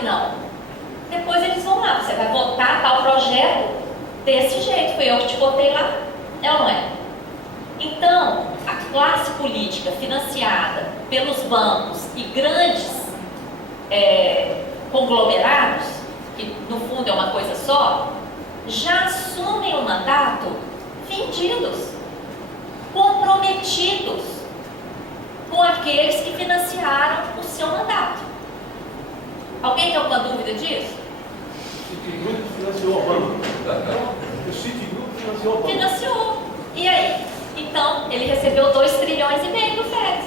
que não. Depois eles vão lá, você vai votar tal projeto desse jeito, foi eu que te botei lá, é ou não é? Então, a classe política financiada pelos bancos e grandes conglomerados, que no fundo é uma coisa só, já assumem o mandato vendidos, comprometidos com aqueles que financiaram o seu mandato. Alguém tem alguma dúvida disso? Citigroup financiou o banco. O Citigroup financiou o banco. Financiou. E aí? Então, ele recebeu 2,5 trilhões do FED.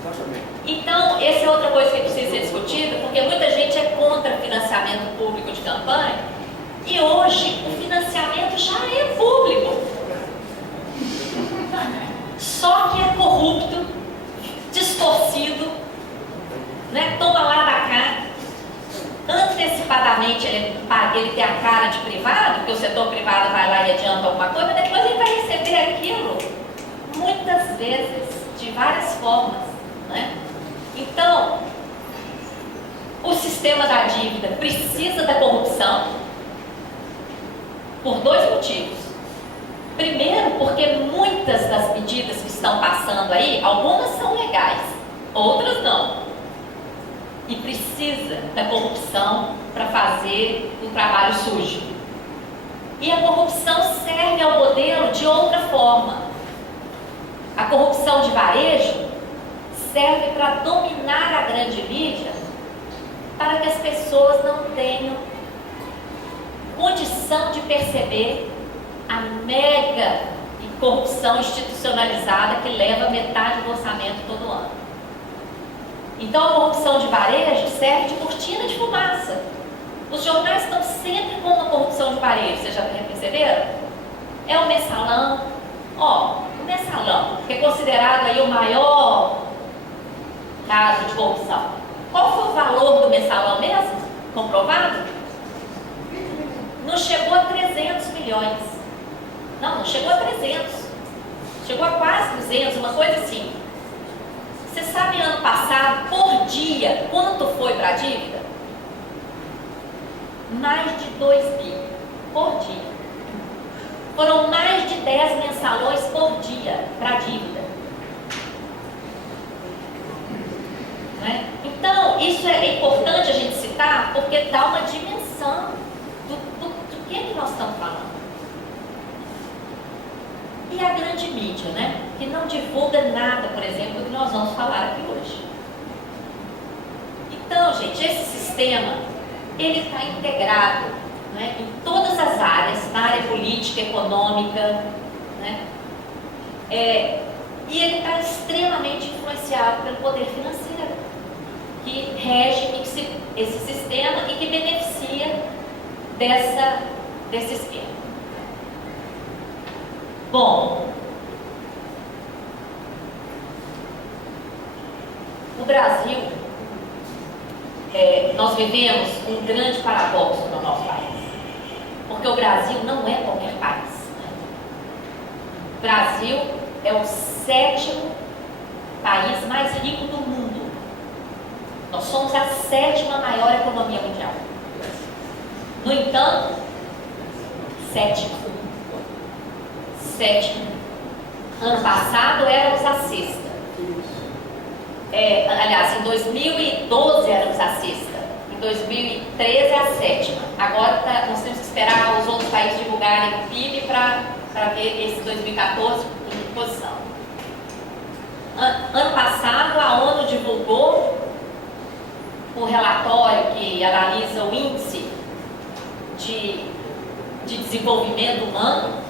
Exatamente. Então, essa é outra coisa que precisa ser discutida, porque muita gente é contra financiamento público de campanha, e hoje o financiamento já é público. Só que é corrupto, distorcido, né? Toma lá da cá. Antecipadamente ele tem a cara de privado, porque o setor privado vai lá e adianta alguma coisa, mas depois ele vai receber aquilo muitas vezes, de várias formas, né? Então, o sistema da dívida precisa da corrupção por 2 motivos. Primeiro, porque muitas das medidas que estão passando aí, algumas são legais, outras não. E precisa da corrupção para fazer o trabalho sujo. E a corrupção serve ao modelo de outra forma. A corrupção de varejo serve para dominar a grande mídia, para que as pessoas não tenham condição de perceber a mega corrupção institucionalizada que leva metade do orçamento todo ano. Então a corrupção de varejo serve de cortina de fumaça. Os jornais estão sempre com uma corrupção de varejo, vocês já perceberam? É o mensalão, o mensalão, que é considerado aí o maior caso de corrupção. Qual foi o valor do mensalão mesmo? Comprovado? Não chegou a 300 milhões. Não chegou a 300. Chegou a quase 200, uma coisa assim. Você sabe, ano passado, por dia, quanto foi para a dívida? Mais de 2 bi por dia. Foram mais de 10 mensalões por dia para a dívida. Né? Então, isso é importante a gente citar, porque dá uma dimensão do que nós estamos falando. E a grande mídia, né? Que não divulga nada, por exemplo, do que nós vamos falar aqui hoje. Então, gente, esse sistema, ele está integrado, né, em todas as áreas, na área política, econômica, né? E ele está extremamente influenciado pelo poder financeiro, que rege esse sistema e que beneficia desse esquema. Bom, o Brasil, nós vivemos um grande paradoxo no nosso país, porque o Brasil não é qualquer país. Né? O Brasil é o 7º país mais rico do mundo. Nós somos a 7ª maior economia mundial. No entanto, 7º. Ano passado éramos a 6ª. Aliás, em 2012 éramos a 6ª. Em 2013 a 7ª. Agora nós temos que esperar os outros países divulgarem o PIB para ver esse 2014 em que posição. Ano passado a ONU divulgou um relatório que analisa o índice de desenvolvimento humano.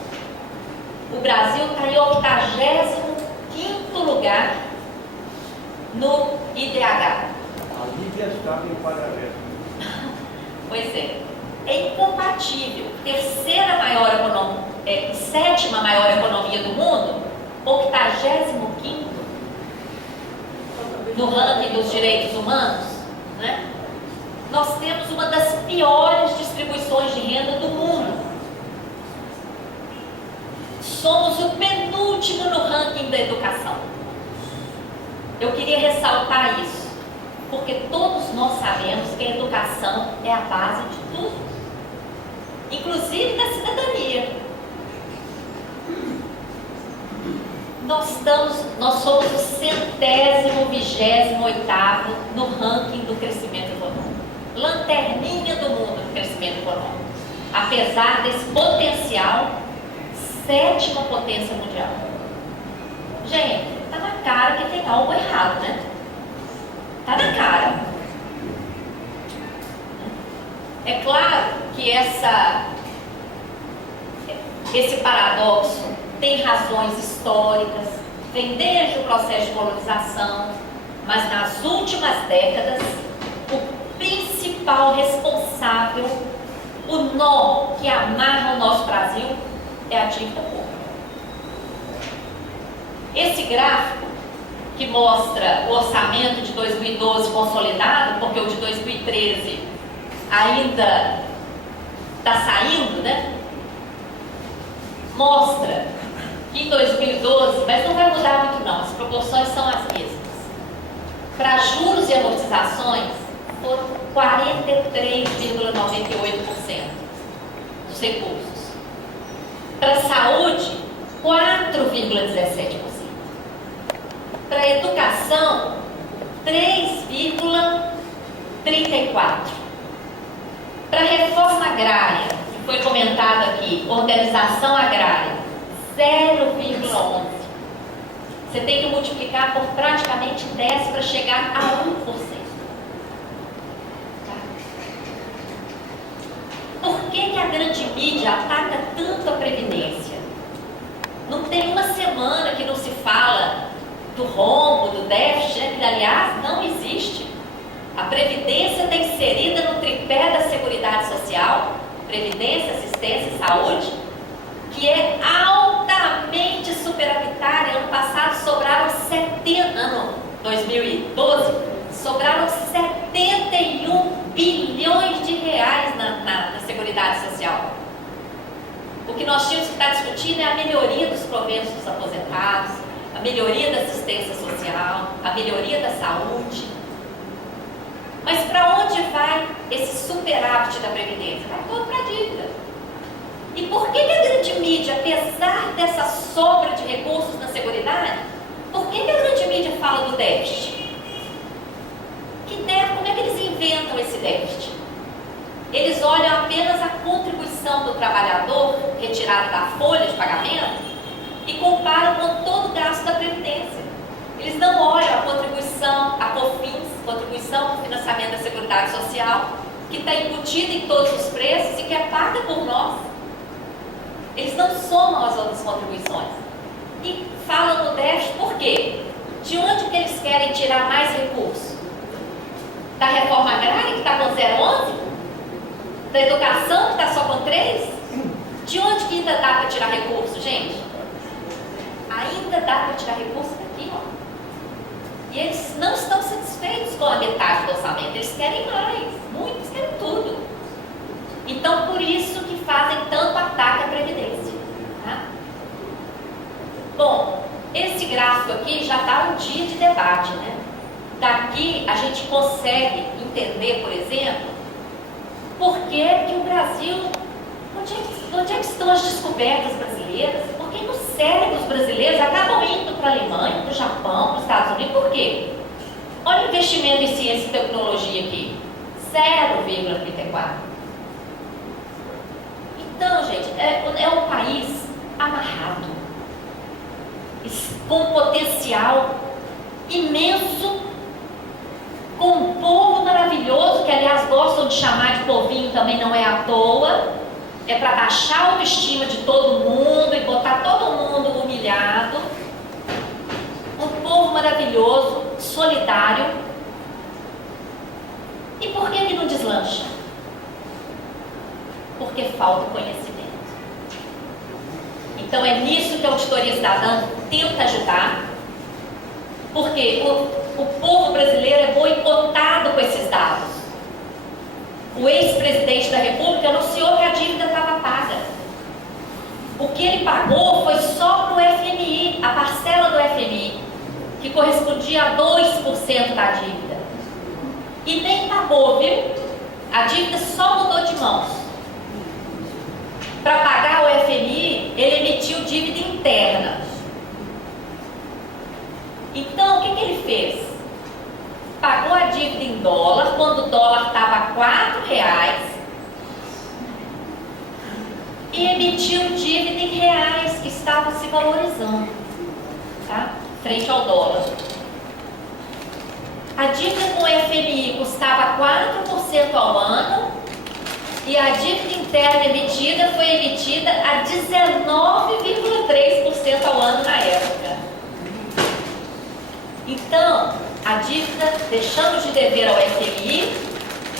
O Brasil está em 85º lugar no IDH. A Líbia estava em paralelo. Pois é. É incompatível. 7ª maior economia do mundo, 85º no ranking dos direitos humanos, né? Nós temos uma das piores distribuições de renda do mundo. Somos o penúltimo no ranking da educação. Eu queria ressaltar isso, Porque todos nós sabemos que a educação é a base de tudo, inclusive da cidadania. Nós somos o 128º no ranking do crescimento econômico. Lanterninha do mundo do crescimento econômico. Apesar desse potencial, 7ª potência mundial. Gente, tá na cara que tem algo errado, né? Tá na cara. É claro que esse paradoxo tem razões históricas, vem desde o processo de colonização, mas nas últimas décadas, o principal responsável, o nó que amarra o nosso Brasil, é a dívida pública. Esse gráfico, que mostra o orçamento de 2012 consolidado, porque o de 2013 ainda está saindo, né? Mostra que em 2012, mas não vai mudar muito não, as proporções são as mesmas. Para juros e amortizações, foram 43,98% dos recursos. Para saúde, 4,17%. Para educação, 3,34%. Para reforma agrária, que foi comentado aqui, organização agrária, 0,11%. Você tem que multiplicar por praticamente 10 para chegar a 1%. Tá? Por que a grande mídia ataca tanto a Previdência? Não tem uma semana que não se fala do rombo, do déficit, né? Que aliás não existe. A Previdência está inserida no tripé da Seguridade Social, Previdência, Assistência e Saúde, que é altamente superavitária. Ano passado sobraram 2012, sobraram 71 bilhões de reais na Seguridade Social. O que nós tínhamos que estar discutindo é a melhoria dos proventos dos aposentados, a melhoria da assistência social, a melhoria da saúde. Mas para onde vai esse superávit da Previdência? Vai todo para a dívida. E por que a grande mídia, apesar dessa sobra de recursos na Seguridade, por que a grande mídia fala do déficit? Como é que eles inventam esse déficit? Eles olham apenas a contribuição do trabalhador retirada da folha de pagamento e comparam com todo o gasto da Previdência. Eles não olham a contribuição, a COFINS, contribuição para o financiamento da Seguridade Social, que está embutida em todos os preços e que é paga por nós. Eles não somam as outras contribuições. E falam no déficit por quê? De onde que eles querem tirar mais recursos? Da reforma agrária, que está com 0,11? Da educação, que está só com 3? De onde que ainda dá para tirar recurso, gente? Ainda dá para tirar recurso daqui, ó. E eles não estão satisfeitos com a metade do orçamento. Eles querem mais, muitos querem tudo. Então, por isso que fazem tanto ataque à Previdência. Tá? Bom, esse gráfico aqui já dá um dia de debate, né? Daqui a gente consegue entender, por exemplo, por que o Brasil, onde é que estão as descobertas brasileiras? Por que os cérebros brasileiros acabam indo para a Alemanha, para o Japão, para os Estados Unidos? Por quê? Olha o investimento em ciência e tecnologia aqui, 0,34%. Então, gente, é um país amarrado, com potencial imenso, com um povo maravilhoso, que aliás gostam de chamar de povinho, também não é à toa, é para baixar a autoestima de todo mundo e botar todo mundo humilhado. Um povo maravilhoso, solidário. E por que não deslancha? Porque falta conhecimento. Então é nisso que a Auditoria Cidadã tenta ajudar, porque o povo brasileiro é boicotado com esses dados. O ex-presidente da República anunciou que a dívida estava paga. O que ele pagou foi só para o FMI, a parcela do FMI, que correspondia a 2% da dívida. E nem pagou, viu? A dívida só mudou de mãos. Para pagar o FMI, ele emitiu dívida interna. Então, o que ele fez? Pagou a dívida em dólar, quando o dólar estava a R$4, e emitiu dívida em reais, que estavam se valorizando, tá? Frente ao dólar. A dívida com o FMI custava 4% ao ano, e a dívida interna emitida foi emitida a 19,3% ao ano na época. Então, a dívida, deixamos de dever ao FMI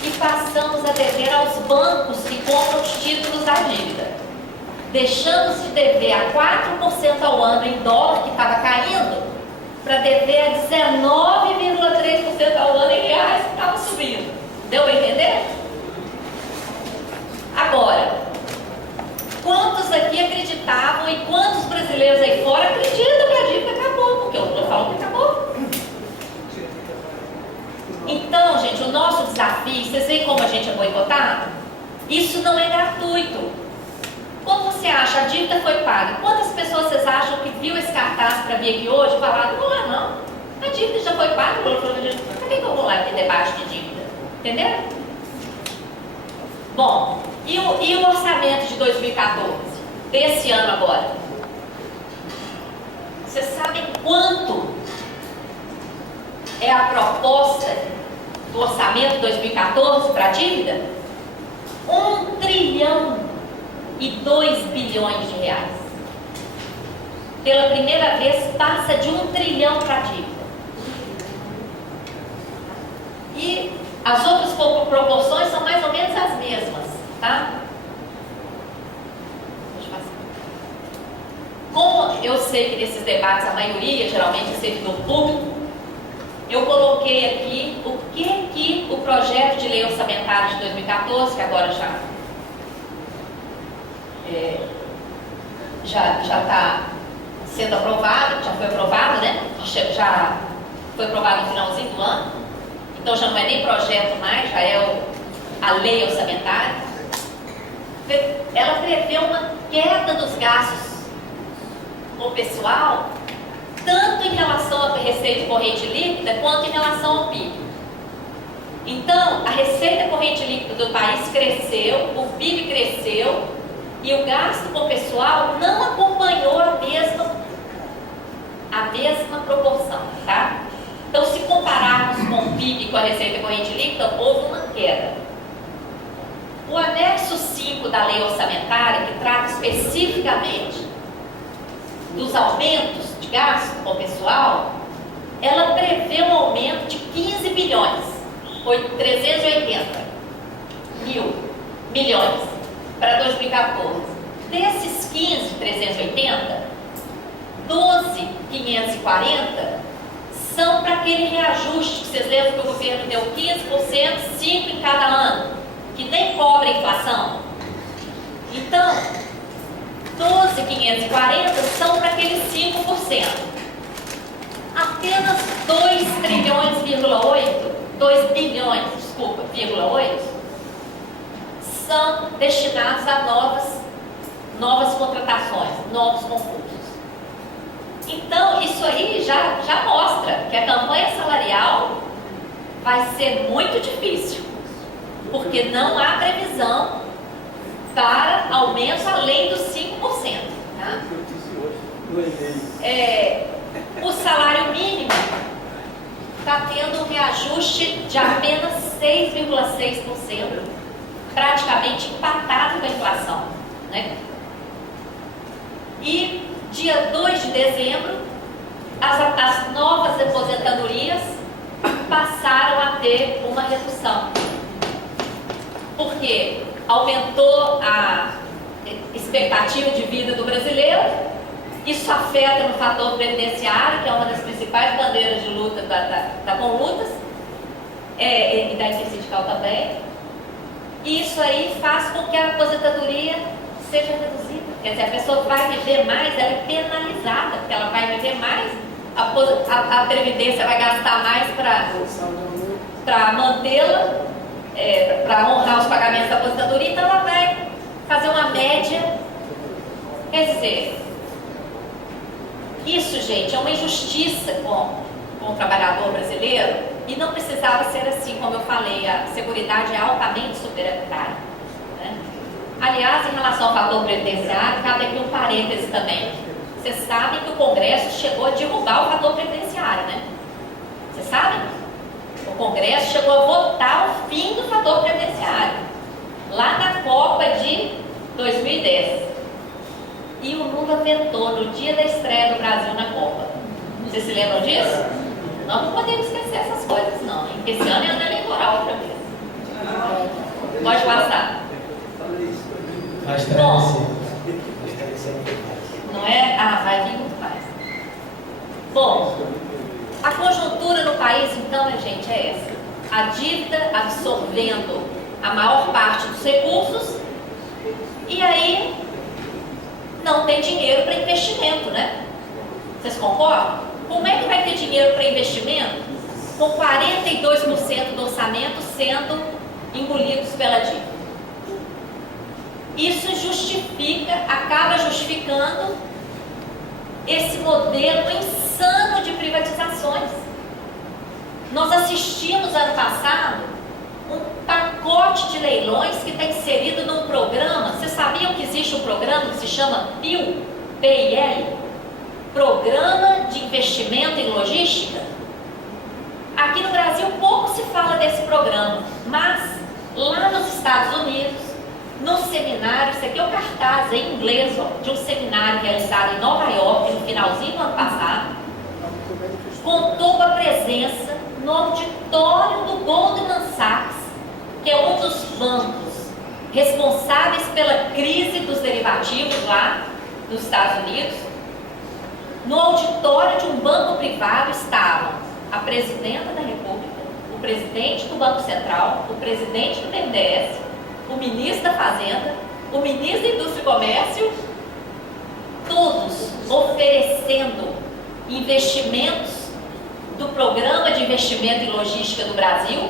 e passamos a dever aos bancos que compram os títulos da dívida. Deixamos de dever a 4% ao ano em dólar, que estava caindo, para dever a 19,3% ao ano em reais, que estava subindo. Deu para entender? Agora, quantos aqui acreditavam e quantos brasileiros aí fora acreditam que a dívida acabou? Porque eu estou falando que acabou. Então, gente, o nosso desafio, vocês veem como a gente é boicotado? Isso não é gratuito. Quando você acha a dívida foi paga, quantas pessoas vocês acham que viu esse cartaz para vir aqui hoje e falaram, não vou lá não, a dívida já foi paga, por que eu vou lá ter debate de dívida? Entendeu? Bom, e o orçamento de 2014, desse ano agora? Vocês sabem quanto é a proposta do orçamento de 2014 para a dívida? 1,2 trilhões de reais. Pela primeira vez passa de 1 trilhão para a dívida. E as outras proporções são mais ou menos as mesmas, tá? Como eu sei que nesses debates a maioria geralmente é servidor público, eu coloquei aqui o que o projeto de lei orçamentária de 2014, que agora já está sendo aprovado, já foi aprovado, né? Já foi aprovado no finalzinho do ano, então já não é nem projeto mais, já é a lei orçamentária. Ela prevê uma queda dos gastos com o pessoal, tanto em relação à receita corrente líquida, quanto em relação ao PIB. Então, a receita corrente líquida do país cresceu, o PIB cresceu, e o gasto com o pessoal não acompanhou a mesma proporção, tá? Então, se compararmos com o PIB e com a receita corrente líquida, houve uma queda. O anexo 5 da lei orçamentária, que trata especificamente dos aumentos de gasto com o pessoal, ela prevê um aumento de 15 bilhões, foi 380 milhões para 2014. Desses 15.380, 12.540 são para aquele reajuste que vocês lembram que o governo deu 15%, 5% em cada ano, que nem cobre a inflação. Então, 12.540 são para aqueles 5%. Apenas 2 bilhões, são destinados a novas contratações, novos concursos. Então, isso aí já mostra que a campanha salarial vai ser muito difícil, porque não há previsão para aumento além dos 5%. Tá? O salário mínimo está tendo um reajuste de apenas 6,6%, praticamente empatado com a inflação. Né? E dia 2 de dezembro, as novas aposentadorias passaram a ter uma redução. Por quê? Aumentou a expectativa de vida do brasileiro, isso afeta no fator previdenciário, que é uma das principais bandeiras de luta da Conlutas, e da Intersindical também, e isso aí faz com que a aposentadoria seja reduzida. Quer dizer, a pessoa vai viver mais, ela é penalizada, porque ela vai viver mais, a Previdência vai gastar mais para... para mantê-la, para honrar os pagamentos da aposentadoria, então ela vai fazer uma média. Quer dizer, isso, gente, é uma injustiça com o trabalhador brasileiro e não precisava ser assim, como eu falei, a Seguridade é altamente superavitária, né? Aliás, em relação ao fator previdenciário, cabe aqui um parêntese também. Vocês sabem que o Congresso chegou a derrubar o fator previdenciário, né? Vocês sabem? O Congresso chegou a votar o fim do fator previdenciário, lá na Copa de 2010. E o Lula vetou no dia da estreia do Brasil na Copa. Vocês se lembram disso? Nós não podemos esquecer essas coisas, não. Hein? Esse ano é ano eleitoral outra vez. Pode passar. Bom, não é? Ah, vai vir muito mais. Bom, a conjuntura no país, então, gente, é essa. A dívida absorvendo a maior parte dos recursos e aí não tem dinheiro para investimento, né? Vocês concordam? Como é que vai ter dinheiro para investimento com 42% do orçamento sendo engolidos pela dívida? Isso justifica, acaba justificando esse modelo insano de privatizações. Nós assistimos ano passado um pacote de leilões que está inserido num programa. Vocês sabiam que existe um programa que se chama PIL, PIL, Programa de Investimento em Logística? Aqui no Brasil pouco se fala desse programa, mas lá nos Estados Unidos, no seminário, isso aqui é o cartaz em inglês, ó, de um seminário realizado em Nova York no finalzinho do ano passado, contou com a presença no auditório do Goldman Sachs, que é um dos bancos responsáveis pela crise dos derivativos lá nos Estados Unidos. No auditório de um banco privado estavam a presidenta da República, o presidente do Banco Central, o presidente do BNDES, o ministro da Fazenda, o ministro da Indústria e Comércio, todos oferecendo investimentos do Programa de Investimento em Logística do Brasil,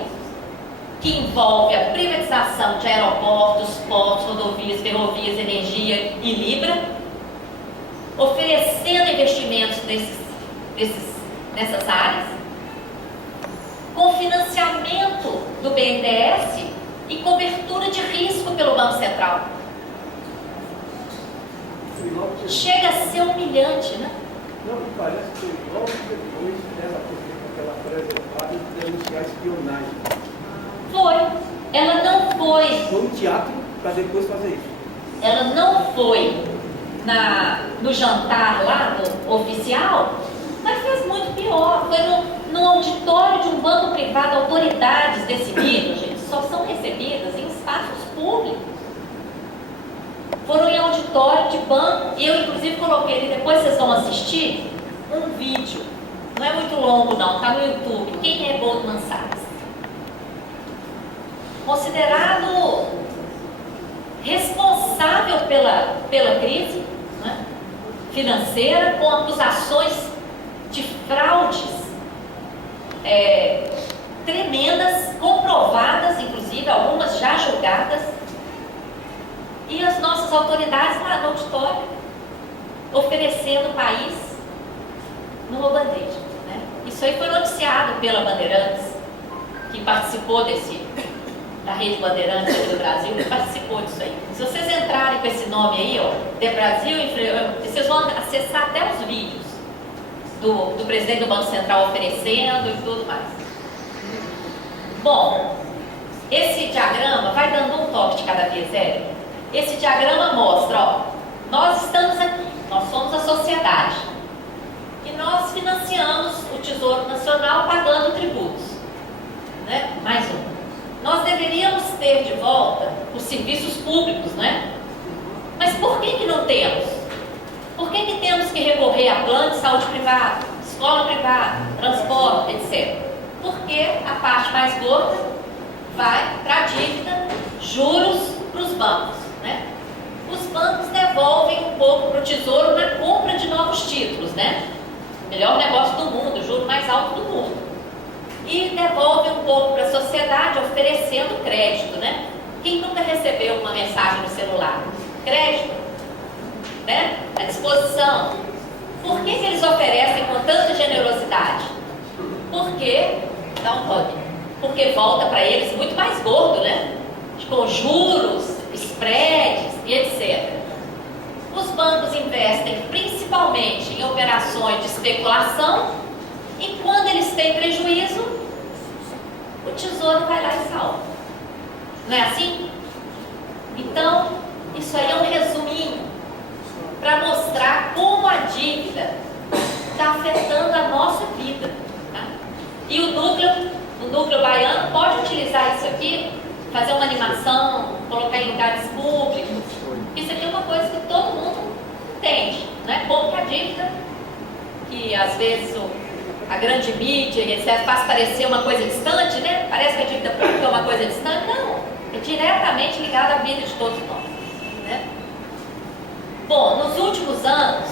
que envolve a privatização de aeroportos, portos, rodovias, ferrovias, energia e Libra, oferecendo investimentos nessas áreas, com financiamento do BNDES e cobertura de risco pelo Banco Central. Chega a ser humilhante, né? Não, me parece que foi logo depois dela ter feito aquela preservada de denunciar espionagem. Foi. Ela não foi. Foi um teatro para depois fazer isso. Ela não foi no jantar lá do oficial, mas fez muito pior. Foi no auditório de um banco privado. Autoridades desse nível, gente, só são recebidas em espaços públicos. Foram em auditório de banco. Eu, inclusive, coloquei ali, depois vocês vão assistir, um vídeo. Não é muito longo, não, está no YouTube. Quem é Goldman Sachs? Considerado responsável pela crise, né, financeira, com acusações de fraudes tremendas, comprovadas, inclusive, algumas já julgadas. E as nossas autoridades lá no auditório, oferecendo o país numa bandeja, né? Isso aí foi noticiado pela Bandeirantes, que participou da Rede Bandeirantes do Brasil, que participou disso aí. Se vocês entrarem com esse nome aí, ó, The Brasil, vocês vão acessar até os vídeos do presidente do Banco Central oferecendo e tudo mais. Bom, esse diagrama vai dando um toque de cada vez, Hélio. Esse diagrama mostra, ó, nós estamos aqui, nós somos a sociedade e nós financiamos o Tesouro Nacional pagando tributos, né? Mais um. Nós deveríamos ter de volta os serviços públicos, né? Mas por que não temos? Por que temos que recorrer a plano de saúde privado, escola privada, transporte, etc? Porque a parte mais gorda vai para a dívida, juros para os bancos, né? Os bancos devolvem um pouco para o Tesouro na compra de novos títulos, né? Melhor negócio do mundo, o juro mais alto do mundo. e devolve um pouco para a sociedade oferecendo crédito, né? Quem nunca recebeu uma mensagem no celular? Crédito, né? À disposição. Por que eles oferecem com tanta generosidade? Porque porque volta para eles muito mais gordo, né? Com juros, spreads e etc. Os bancos investem principalmente em operações de especulação e quando eles têm prejuízo, o tesouro vai lá e salva. Não é assim? Então, isso aí é um resuminho para mostrar como a dívida está afetando a nossa vida. Tá? E o núcleo baiano pode utilizar isso aqui, fazer uma animação, colocar em lugares públicos. Isso aqui é uma coisa que todo mundo entende, né? Como que a dívida, que às vezes a grande mídia e etc. faz parecer uma coisa distante, né? Parece que a dívida pública é uma coisa distante. Não, é diretamente ligada à vida de todos nós, né? Bom, nos últimos anos,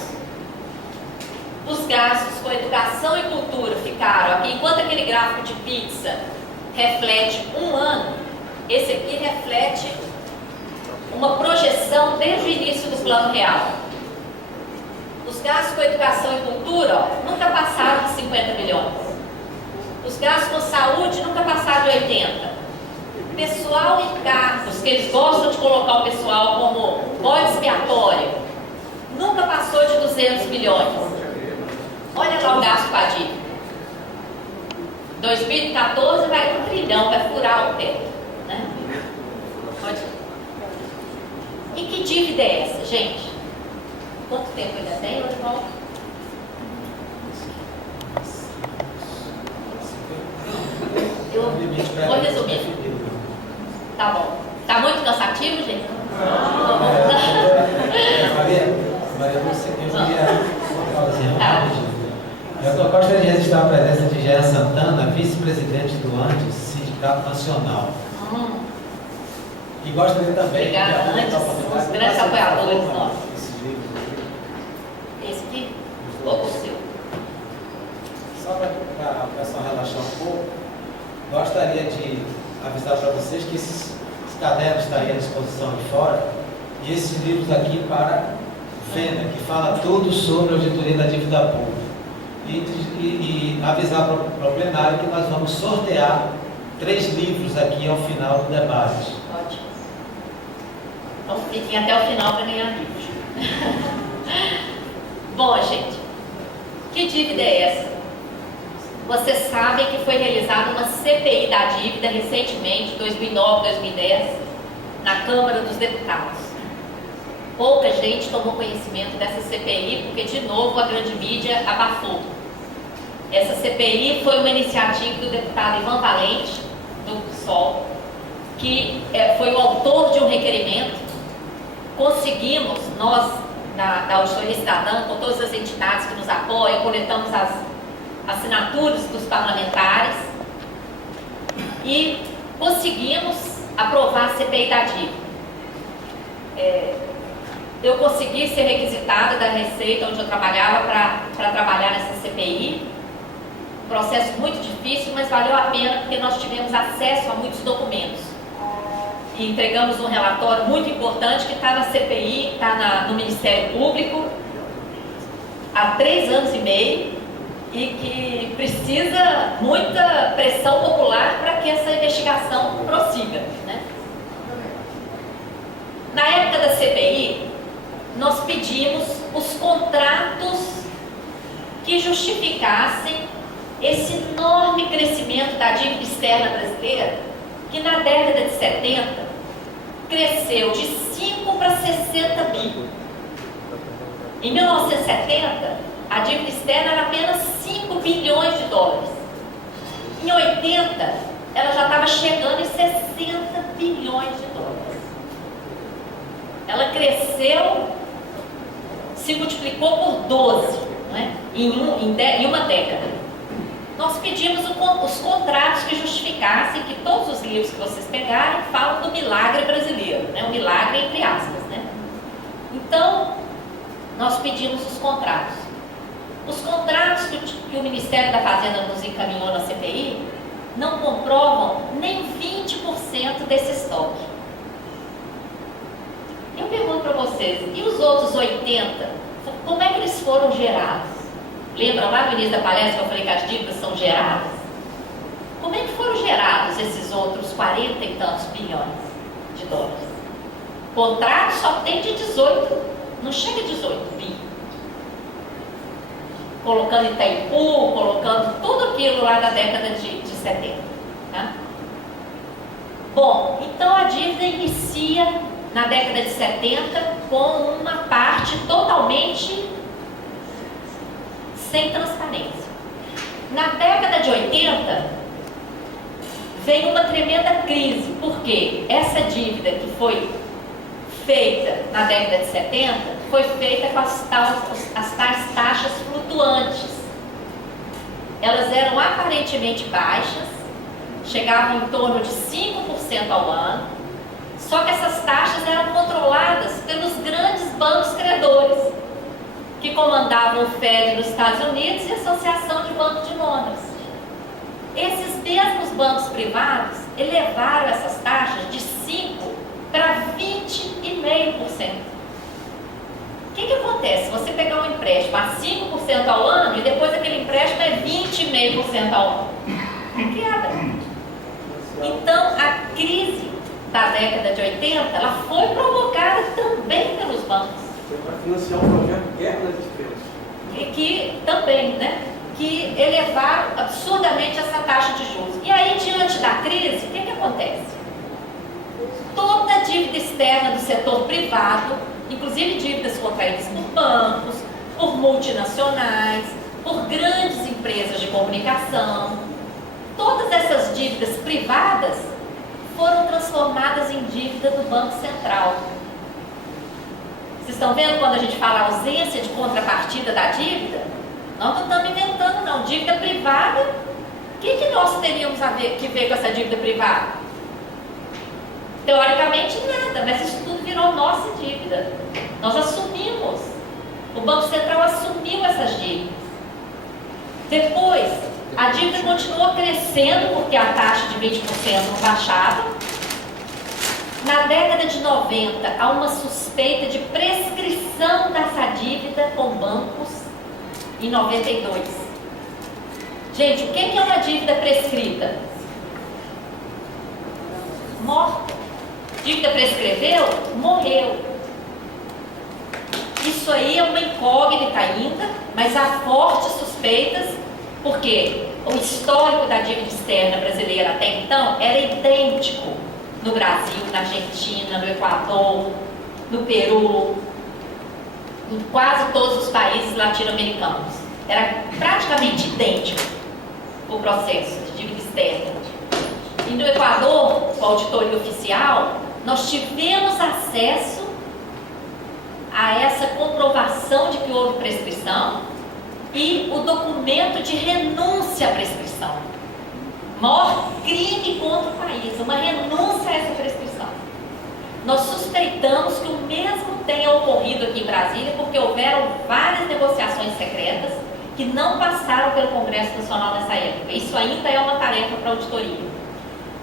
os gastos com educação e cultura ficaram aqui, enquanto aquele gráfico de pizza reflete um ano, esse aqui reflete uma projeção desde o início do Plano Real. Os gastos com educação e cultura, ó, nunca passaram de 50 bilhões. Os gastos com saúde nunca passaram de 80. Pessoal e cargos, que eles gostam de colocar o pessoal como bode expiatório, nunca passou de 200 bilhões. Olha lá o gasto com a dívida. 2014 vai 1 trilhão, vai furar o teto, né? Pode. E que dívida é essa, gente? Quanto tempo ainda tem, Orival? Eu vou resumir. Tá bom. Tá muito cansativo, gente? Eu gostaria de registrar a presença de Géa Santana, vice-presidente do ANDES, Sindicato Nacional. E gostaria também de apresentar os grandes apoiadores nossos. Esse aqui? Ou o seu? Só para o pessoal relaxar um pouco, gostaria de avisar para vocês que esses cadernos estão aí à disposição de fora, e esses livros aqui para venda, que fala tudo sobre a auditoria da dívida pública. E avisar para o plenário que nós vamos sortear 3 livros aqui ao final do debate. Ótimo. Então fiquem até o final para ganhar livros. Bom, gente, que dívida é essa? Vocês sabem que foi realizada uma CPI da dívida recentemente, 2009, 2010, na Câmara dos Deputados. Pouca gente tomou conhecimento dessa CPI, porque, de novo, a grande mídia abafou. Essa CPI foi uma iniciativa do deputado Ivan Valente, do PSOL, que foi o autor de um requerimento. Conseguimos, nós, da Auditoria Cidadã, com todas as entidades que nos apoiam, coletamos as assinaturas dos parlamentares e conseguimos aprovar a CPI da dívida. Eu consegui ser requisitada da Receita, onde eu trabalhava, para trabalhar nessa CPI. Processo muito difícil, mas valeu a pena porque nós tivemos acesso a muitos documentos. E entregamos um relatório muito importante que está na CPI, está no Ministério Público há 3 anos e meio e que precisa muita pressão popular para que essa investigação prossiga, né? Na época da CPI, nós pedimos os contratos que justificassem esse enorme crescimento da dívida externa brasileira, que na década de 70 cresceu de 5 para 60 bi. Em 1970, a dívida externa era apenas 5 bilhões de dólares. Em 80, ela já estava chegando em 60 bilhões de dólares. Ela cresceu, se multiplicou por 12, não é? em uma década. Nós pedimos os contratos que justificassem que todos os livros que vocês pegarem falam do milagre brasileiro, né? O milagre entre aspas, né? Então, nós pedimos os contratos. Os contratos que o Ministério da Fazenda nos encaminhou na CPI não comprovam nem 20% desse estoque. Eu pergunto para vocês, e os outros 80%, como é que eles foram gerados? Lembra lá no início da palestra que eu falei que as dívidas são geradas? Como é que foram gerados esses outros 40 e tantos bilhões de dólares? O contrato só tem de 18, não chega a 18 bi. Colocando Itaipu, colocando tudo aquilo lá da década de 70. Tá? Bom, então a dívida inicia na década de 70 com uma parte totalmente sem transparência. Na década de 80, vem uma tremenda crise, porque essa dívida que foi feita na década de 70 foi feita com as tais taxas flutuantes. Elas eram aparentemente baixas, chegavam em torno de 5% ao ano, só que essas taxas eram controladas pelos grandes bancos credores, que comandavam o Fed nos Estados Unidos e a Associação de Bancos de Londres. Esses mesmos bancos privados elevaram essas taxas de 5% para 20,5%. O que acontece? Você pegar um empréstimo a 5% ao ano e depois aquele empréstimo é 20,5% ao ano. Quebra. Então, a crise da década de 80, ela foi provocada também pelos bancos. Para financiar um projeto Guerra nas Estrelas. Que também, né? Que elevaram absurdamente essa taxa de juros. E aí, diante da crise, o que acontece? Toda a dívida externa do setor privado, inclusive dívidas contraídas por bancos, por multinacionais, por grandes empresas de comunicação, todas essas dívidas privadas foram transformadas em dívida do Banco Central. Vocês estão vendo quando a gente fala ausência de contrapartida da dívida? Nós não estamos inventando, não. Dívida privada, o que nós teríamos que ver com essa dívida privada? Teoricamente nada, mas isso tudo virou nossa dívida. Nós assumimos. O Banco Central assumiu essas dívidas. Depois, a dívida continuou crescendo porque a taxa de 20% não baixava. Na década de 90, há uma suspeita de prescrição dessa dívida com bancos em 92. Gente, o que é uma dívida prescrita? Morta. Dívida prescreveu? Morreu. Isso aí é uma incógnita ainda, mas há fortes suspeitas, porque o histórico da dívida externa brasileira até então era idêntico no Brasil, na Argentina, no Equador, no Peru, em quase todos os países latino-americanos. Era praticamente idêntico o processo de dívida externa. E no Equador, com a auditoria oficial, nós tivemos acesso a essa comprovação de que houve prescrição e o documento de renúncia à prescrição. Maior crime contra o país, uma renúncia a essa prescrição. Nós suspeitamos que o mesmo tenha ocorrido aqui em Brasília, porque houveram várias negociações secretas que não passaram pelo Congresso Nacional nessa época. Isso ainda é uma tarefa para a auditoria.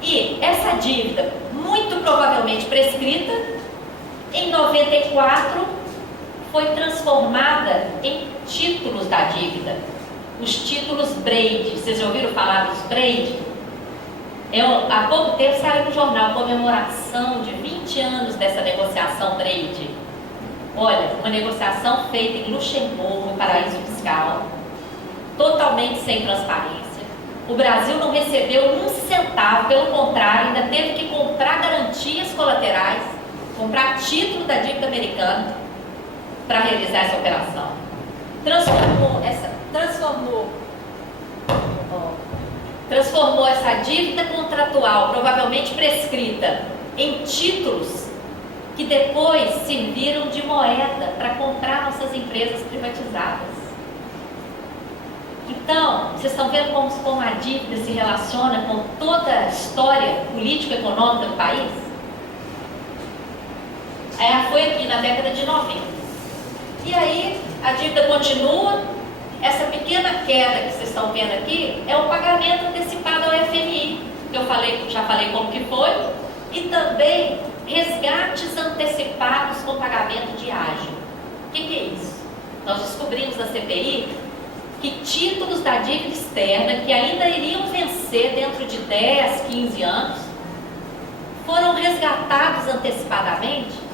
E essa dívida, muito provavelmente prescrita, em 94 foi transformada em títulos da dívida. Os títulos Brady. Vocês já ouviram falar dos Brady? Há pouco tempo saiu no jornal comemoração de 20 anos dessa negociação Brady. Olha, uma negociação feita em Luxemburgo, paraíso fiscal, totalmente sem transparência. O Brasil não recebeu um centavo, pelo contrário, ainda teve que comprar garantias colaterais, comprar título da dívida americana para realizar essa operação. Transformou essa dívida contratual, provavelmente prescrita, em títulos que depois serviram de moeda para comprar nossas empresas privatizadas. Então, vocês estão vendo como a dívida se relaciona com toda a história político-econômica do país? Foi aqui na década de 90. E aí, a dívida continua. Essa pequena queda que vocês estão vendo aqui é o pagamento antecipado ao FMI, que já falei como que foi, e também resgates antecipados com pagamento de ágio. O que é isso? Nós descobrimos na CPI que títulos da dívida externa que ainda iriam vencer dentro de 10, 15 anos foram resgatados antecipadamente